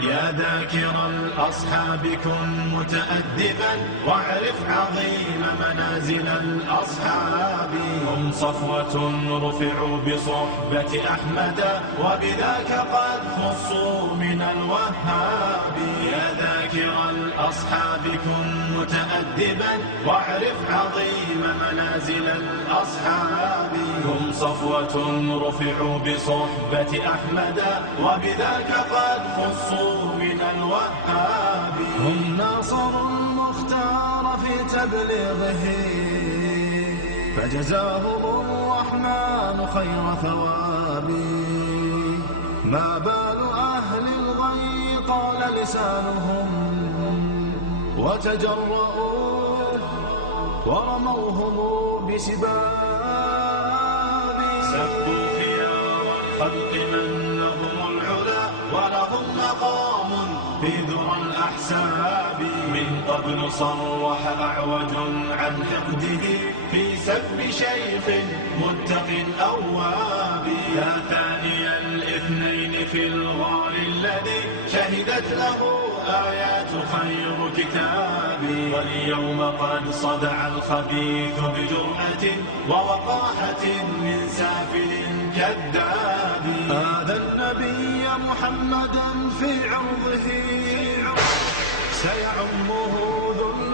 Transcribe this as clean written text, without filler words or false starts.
يا ذاكر الأصحاب كن متأدبا واعرف عظيم منازل الأصحاب. هم صفوة رفعوا بصحبة أحمد وبذاك قد خصوا من الوهاب. يا ذاكر الأصحاب كن متأدبا واعرف عظيم منازل الأصحاب. هم صفوة رفعوا بصحبة أحمد وبذاك قد خصوا من الوهاب. هم ناصروا المختار في تبليغه فجزاهم الرحمن خير ثواب. ما بال أهل الغي طال لسانهم وتجرؤوا ورموهم بسباب. سبوا خيار الخلق من لهم العلا ولهم مقام في ذرى الأحساب. من قبل صرح أعوج عن حقده في سب شيخ متق أواب. يا ثاني الاثنين في الغار الذي شهدت له آيات خير كتابي. واليوم قد صدع الخبيث بجرأة ووقاحة من سافل كذاب. هذا النبي محمدا في عرضه سيعمه ذل